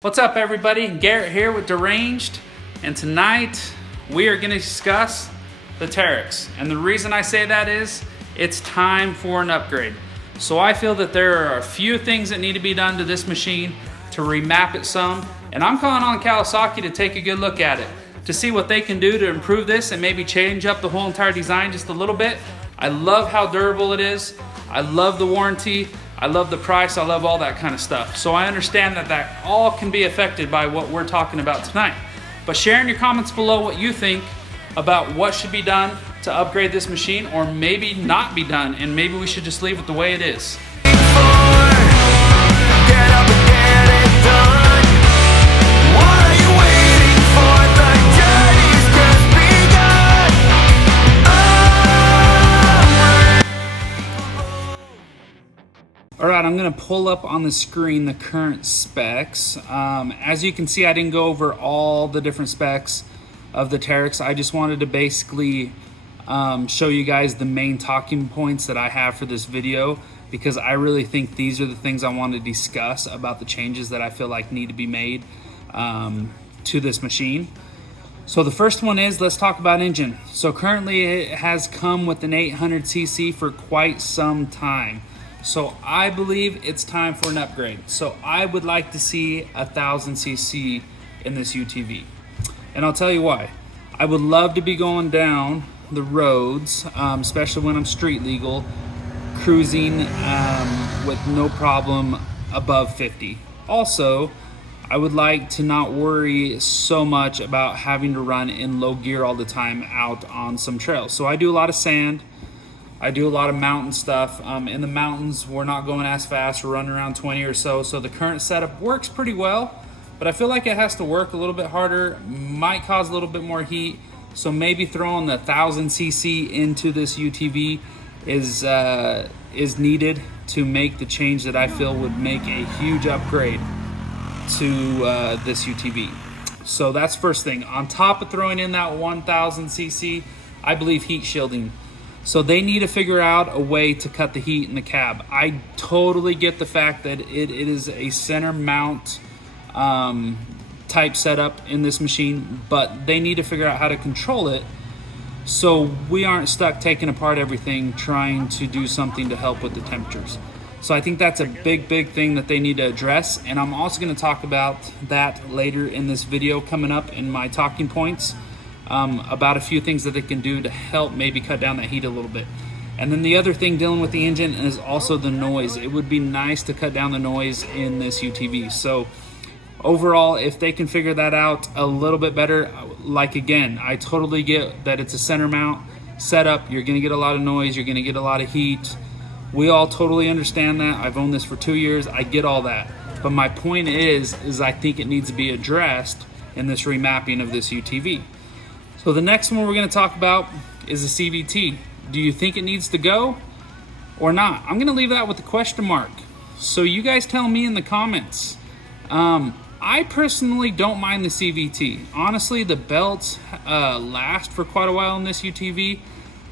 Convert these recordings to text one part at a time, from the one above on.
What's up everybody, Garrett here with Deranged, and tonight we are going to discuss the Teryx. And the reason I say that is, it's time for an upgrade. So I feel that there are a few things that need to be done to this machine to remap it some, and I'm calling on Kawasaki to take a good look at it, to see what they can do to improve this and maybe change up the whole entire design just a little bit. I love how durable it is, I love the warranty, I love the price, I love all that kind of stuff. So I understand that that all can be affected by what we're talking about tonight. But share in your comments below what you think about what should be done to upgrade this machine, or maybe not be done, and maybe we should just leave it the way it is. Alright, I'm going to pull up on the screen the current specs. As you can see, I didn't go over all the different specs of the Teryx. I just wanted to basically show you guys the main talking points that I have for this video, because I really think these are the things I want to discuss about the changes that I feel like need to be made to this machine. So the first one is, let's talk about engine. So currently it has come with an 800cc for quite some time. So I believe it's time for an upgrade. So I would like to see 1000cc in this UTV. And I'll tell you why. I would love to be going down the roads, especially when I'm street legal, cruising with no problem above 50. Also, I would like to not worry so much about having to run in low gear all the time out on some trails. So I do a lot of sand. I do a lot of mountain stuff. In the mountains, we're not going as fast. We're running around 20 or so. So the current setup works pretty well, but I feel like it has to work a little bit harder, might cause a little bit more heat. So maybe throwing the 1000cc into this UTV is needed to make the change that I feel would make a huge upgrade to this UTV. So that's first thing. On top of throwing in that 1000cc, I believe heat shielding. So they need to figure out a way to cut the heat in the cab. I totally get the fact that it is a center mount type setup in this machine, but they need to figure out how to control it so we aren't stuck taking apart everything trying to do something to help with the temperatures. So I think that's a big thing that they need to address, and I'm also going to talk about that later in this video coming up in my talking points. About a few things that they can do to help maybe cut down that heat a little bit. And then the other thing dealing with the engine is also the noise. It would be nice to cut down the noise in this UTV. So overall, if they can figure that out a little bit better, like again, I totally get that it's a center mount setup. You're gonna get a lot of noise, you're gonna get a lot of heat. We all totally understand that. I've owned this for 2 years, I get all that. But my point is I think it needs to be addressed in this remapping of this UTV. So the next one we're going to talk about is the CVT. Do you think it needs to go or not? I'm going to leave that with a question mark. So you guys tell me in the comments. I personally don't mind the CVT. Honestly, the belts last for quite a while in this UTV.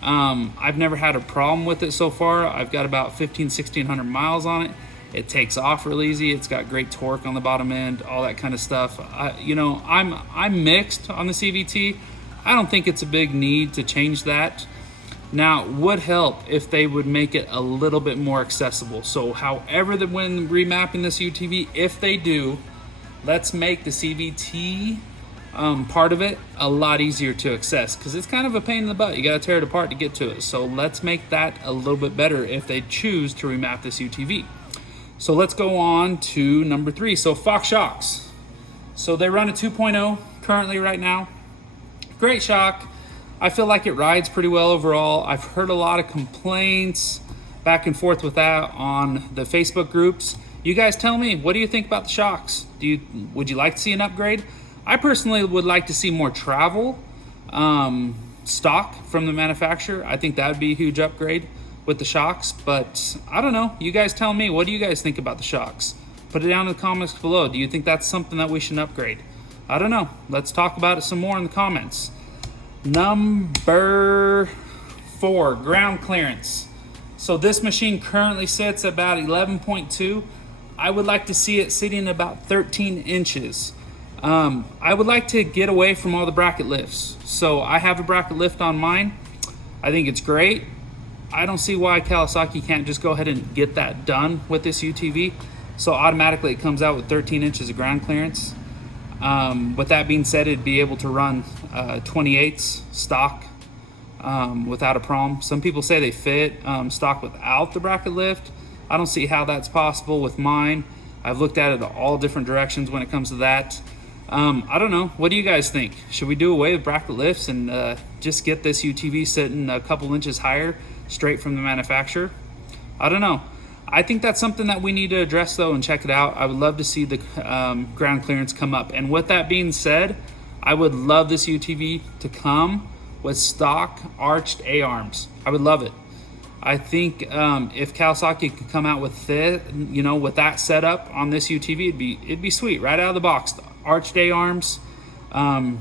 I've never had a problem with it so far. I've got about 1600 miles on it. It takes off real easy. It's got great torque on the bottom end, all that kind of stuff. You know, I'm mixed on the CVT. I don't think it's a big need to change that. Now, it would help if they would make it a little bit more accessible. So however, when remapping this UTV, if they do, let's make the CVT part of it a lot easier to access, because it's kind of a pain in the butt. You got to tear it apart to get to it. So let's make that a little bit better if they choose to remap this UTV. So let's go on to number 3. So Fox shocks. So they run a 2.0 currently right now. Great shock. I feel like it rides pretty well overall. I've heard a lot of complaints back and forth with that on the Facebook groups. You guys tell me, what do you think about the shocks? Would you like to see an upgrade? I personally would like to see more travel stock from the manufacturer. I think that would be a huge upgrade with the shocks, but I don't know. You guys tell me, what do you guys think about the shocks? Put it down in the comments below. Do you think that's something that we should upgrade? I don't know. Let's talk about it some more in the comments. Number 4, ground clearance. So this machine currently sits about 11.2. I would like to see it sitting about 13 inches. I would like to get away from all the bracket lifts. So I have a bracket lift on mine. I think it's great. I don't see why Kawasaki can't just go ahead and get that done with this UTV. So automatically it comes out with 13 inches of ground clearance. With that being said, it'd be able to run 28s stock without a problem. Some people say they fit stock without the bracket lift. I don't see how that's possible with mine. I've looked at it all different directions when it comes to that. I don't know. What do you guys think? Should we do away with bracket lifts and just get this UTV sitting a couple inches higher straight from the manufacturer? I don't know. I think that's something that we need to address though and check it out. I would love to see the ground clearance come up. And with that being said, I would love this UTV to come with stock arched A-arms. I would love it. I think if Kawasaki could come out with with that setup on this UTV, it'd be sweet right out of the box. The arched A-arms. The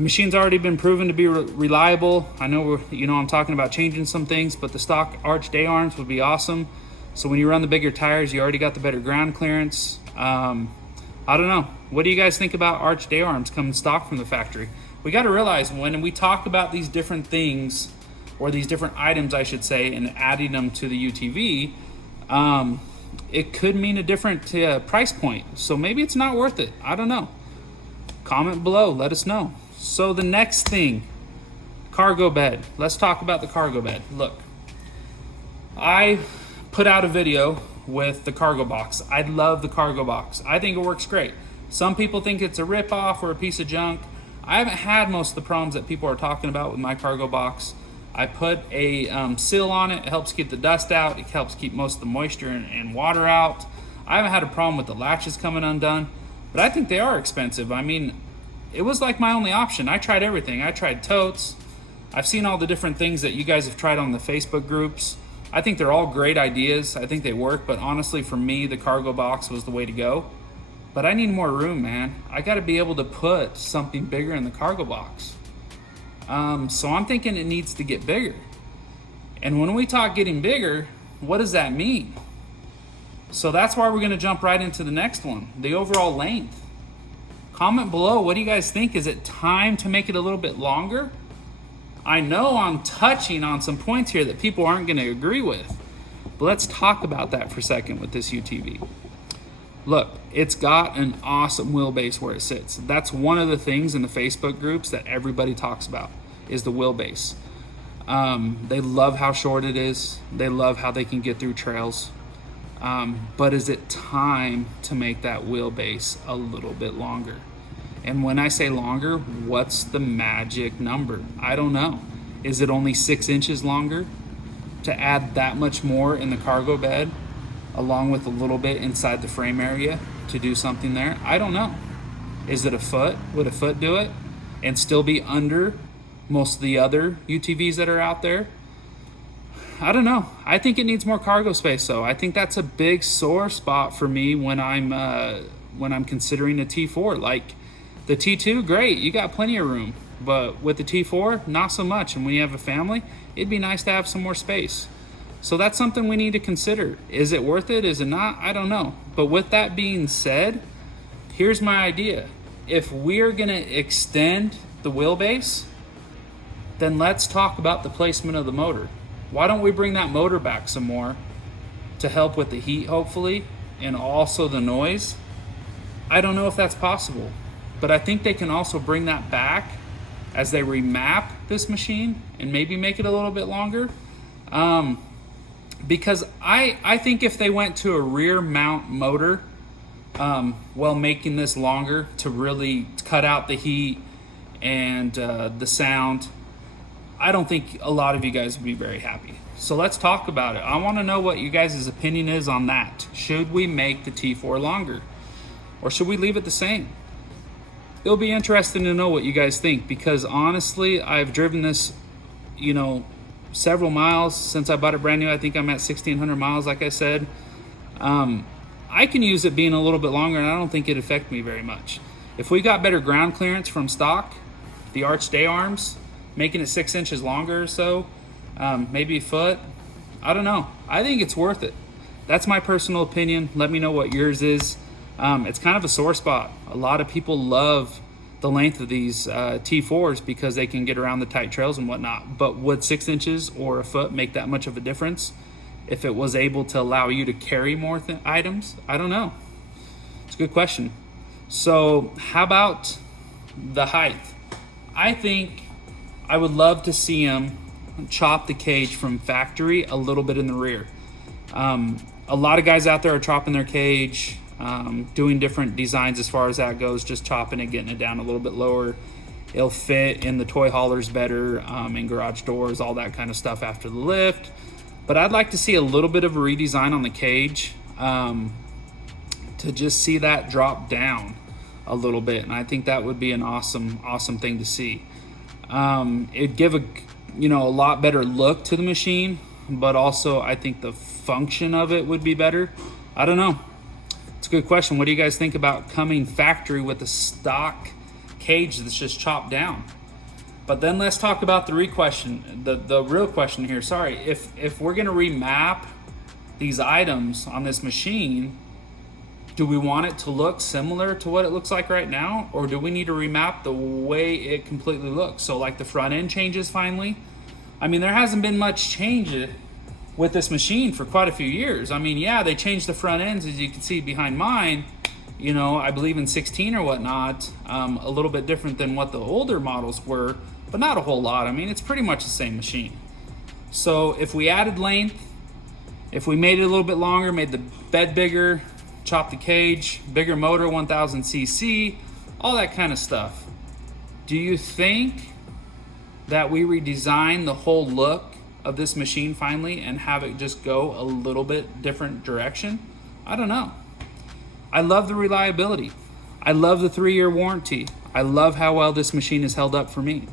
machine's already been proven to be reliable. I know I'm talking about changing some things, but the stock arched A-arms would be awesome. So when you run the bigger tires, you already got the better ground clearance. I don't know. What do you guys think about arched A-arms coming stock from the factory? We got to realize when we talk about these different things, or these different items, I should say, and adding them to the UTV, it could mean a different price point. So maybe it's not worth it. I don't know. Comment below, let us know. So the next thing, cargo bed. Let's talk about the cargo bed. Look, I put out a video with the cargo box. I love the cargo box. I think it works great. Some people think it's a ripoff or a piece of junk. I haven't had most of the problems that people are talking about with my cargo box. I put a seal on it. It helps keep the dust out. It helps keep most of the moisture and water out. I haven't had a problem with the latches coming undone, but I think they are expensive. I mean, it was like my only option. I tried everything. I tried totes. I've seen all the different things that you guys have tried on the Facebook groups. I think they're all great ideas. I think they work, but honestly, for me, the cargo box was the way to go. But I need more room, man. I got to be able to put something bigger in the cargo box. So I'm thinking it needs to get bigger. And when we talk getting bigger, what does that mean? So that's why we're going to jump right into the next one, the overall length. Comment below, what do you guys think? Is it time to make it a little bit longer? I know I'm touching on some points here that people aren't going to agree with, but let's talk about that for a second with this UTV. Look, it's got an awesome wheelbase where it sits. That's one of the things in the Facebook groups that everybody talks about is the wheelbase. They love how short it is. They love how they can get through trails. But is it time to make that wheelbase a little bit longer? And when I say longer, what's the magic number? I don't know. Is it only 6 inches longer to add that much more in the cargo bed, along with a little bit inside the frame area to do something there? I don't know. Is it a foot? Would a foot do it and still be under most of the other UTVs that are out there? I don't know. I think it needs more cargo space though. I think that's a big sore spot for me when I'm considering a T4. Like the T2, great, you got plenty of room, but with the T4, not so much. And when you have a family, it'd be nice to have some more space. So that's something we need to consider. Is it worth it? Is it not? I don't know. But with that being said, here's my idea. If we're gonna extend the wheelbase, then let's talk about the placement of the motor. Why don't we bring that motor back some more to help with the heat, hopefully, and also the noise? I don't know if that's possible, but I think they can also bring that back as they remap this machine and maybe make it a little bit longer. Because I think if they went to a rear mount motor while making this longer to really cut out the heat and the sound, I don't think a lot of you guys would be very happy. So let's talk about it. I want to know what you guys' opinion is on that. Should we make the T4 longer or should we leave it the same? It'll be interesting to know what you guys think, because honestly, I've driven this, several miles since I bought it brand new. I think I'm at 1,600 miles, like I said. I can use it being a little bit longer, and I don't think it'd affect me very much. If we got better ground clearance from stock, the arched A-arms, making it 6 inches longer or so, maybe a foot, I don't know. I think it's worth it. that's my personal opinion. Let me know what yours is. It's kind of a sore spot. A lot of people love the length of these T4s because they can get around the tight trails and whatnot. But would 6 inches or a foot make that much of a difference if it was able to allow you to carry more items? I don't know. It's a good question. So how about the height? I think I would love to see them chop the cage from factory a little bit in the rear. A lot of guys out there are chopping their cage, doing different designs as far as that goes, just chopping it, getting it down a little bit lower. It'll fit in the toy haulers better, in garage doors, all that kind of stuff after the lift. But I'd like to see a little bit of a redesign on the cage, to just see that drop down a little bit. And I think that would be an awesome thing to see. It'd give a lot better look to the machine, but also I think the function of it would be better. I don't know. It's a good question. What do you guys think about coming factory with a stock cage that's just chopped down? But then let's talk about the real question here. Sorry, if we're gonna remap these items on this machine, do we want it to look similar to what it looks like right now, or do we need to remap the way it completely looks? So like the front end changes finally. I mean, there hasn't been much change with this machine for quite a few years. I mean, yeah, they changed the front ends, as you can see behind mine, I believe in 16 or whatnot, a little bit different than what the older models were, but not a whole lot. I mean, it's pretty much the same machine. So if we added length, if we made it a little bit longer, made the bed bigger, chopped the cage, bigger motor, 1000 cc, all that kind of stuff, do you think that we redesign the whole look of this machine finally and have it just go a little bit different direction? I don't know. I love the reliability. I love the 3-year warranty. I love how well this machine is held up for me.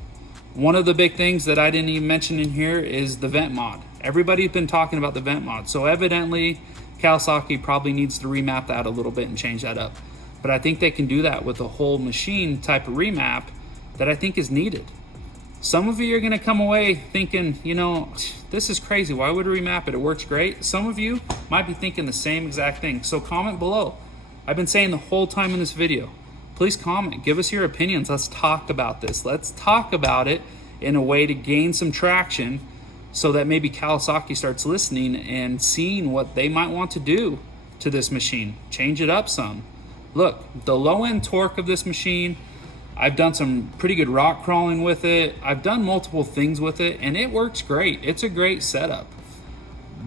One of the big things that I didn't even mention in here is the vent mod. Everybody's been talking about the vent mod, so evidently Kawasaki probably needs to remap that a little bit and change that up. But I think they can do that with a whole machine type of remap that I think is needed. Some of you are gonna come away thinking, this is crazy. Why would we remap it? It works great. Some of you might be thinking the same exact thing. So comment below. I've been saying the whole time in this video, please comment, give us your opinions. Let's talk about this. Let's talk about it in a way to gain some traction so that maybe Kawasaki starts listening and seeing what they might want to do to this machine. Change it up some. Look, the low end torque of this machine, I've done some pretty good rock crawling with it. I've done multiple things with it and it works great. It's a great setup.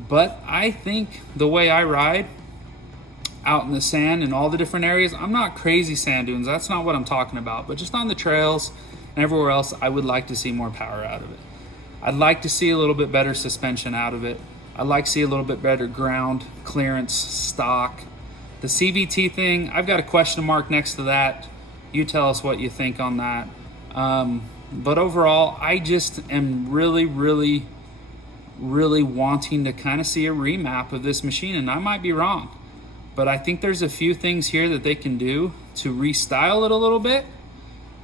But I think the way I ride out in the sand and all the different areas, I'm not crazy sand dunes. That's not what I'm talking about. But just on the trails and everywhere else, I would like to see more power out of it. I'd like to see a little bit better suspension out of it. I'd like to see a little bit better ground clearance, stock. The CVT thing, I've got a question mark next to that. You tell us what you think on that. But overall, I just am really wanting to kind of see a remap of this machine, and I might be wrong. But I think there's a few things here that they can do to restyle it a little bit.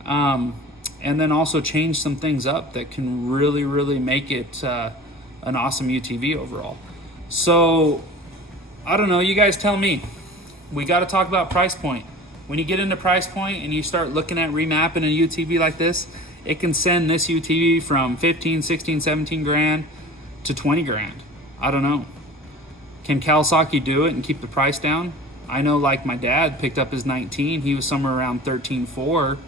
And then also change some things up that can really make it an awesome UTV overall. So, I don't know, you guys tell me. We got to talk about price point. When you get into price point and you start looking at remapping a UTV like this, it can send this UTV from 15, 16, 17 grand to 20 grand. I don't know. Can Kawasaki do it and keep the price down? I know, like, my dad picked up his 19. He was somewhere around 13.4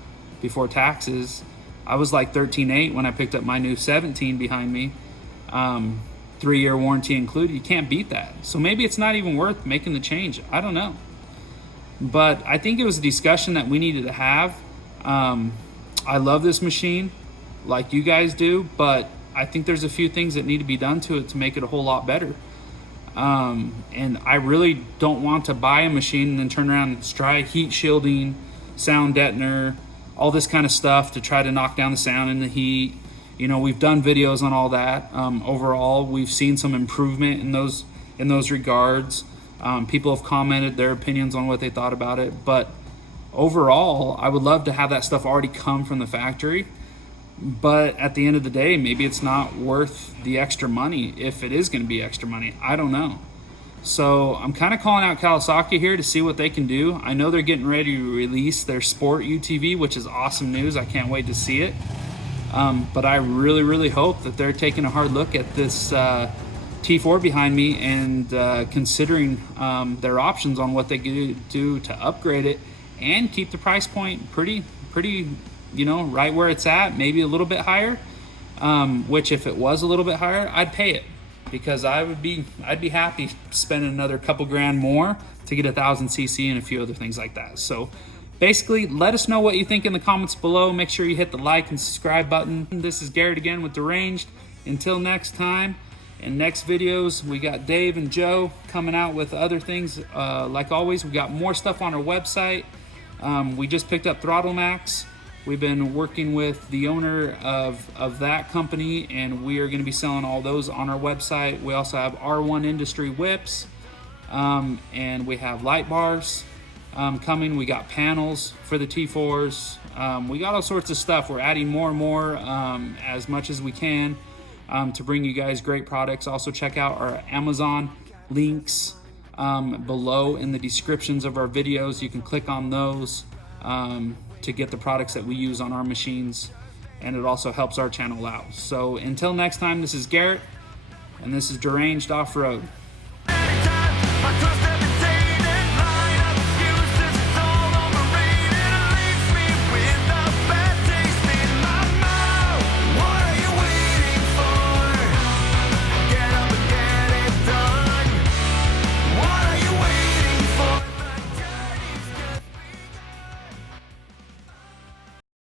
before taxes. I was like 13.8 when I picked up my new 17 behind me. 3-year warranty included. You can't beat that. So maybe it's not even worth making the change. I don't know. But I think it was a discussion that we needed to have. I love this machine like you guys do, but I think there's a few things that need to be done to it to make it a whole lot better. And I really don't want to buy a machine and then turn around and try heat shielding, sound deadener, all this kind of stuff to try to knock down the sound and the heat. We've done videos on all that. Overall, we've seen some improvement in those regards. People have commented their opinions on what they thought about it, but overall, I would love to have that stuff already come from the factory. But at the end of the day, maybe it's not worth the extra money if it is going to be extra money. I don't know. So I'm kind of calling out Kawasaki here to see what they can do. I know they're getting ready to release their Sport UTV, which is awesome news. I can't wait to see it. But I really hope that they're taking a hard look at this T4 behind me and considering their options on what they could do to upgrade it and keep the price point pretty, you know, right where it's at, maybe a little bit higher. Which if it was a little bit higher, I'd pay it, because I'd be happy spending another couple grand more to get 1000cc and a few other things like that. So basically, let us know what you think in the comments below. Make sure you hit the like and subscribe button. This is Garrett again with Deranged. Until next time, in next videos, we got Dave and Joe coming out with other things. Like always, we got more stuff on our website. We just picked up Throttle Max. We've been working with the owner of that company, and we are going to be selling all those on our website. We also have R1 Industry whips, and we have light bars coming. We got panels for the T4s. We got all sorts of stuff. We're adding more and more as much as we can to bring you guys great products. Also check out our Amazon links below in the descriptions of our videos. You can click on those to get the products that we use on our machines, and it also helps our channel out. So until next time, this is Garrett, and this is Deranged Off-Road.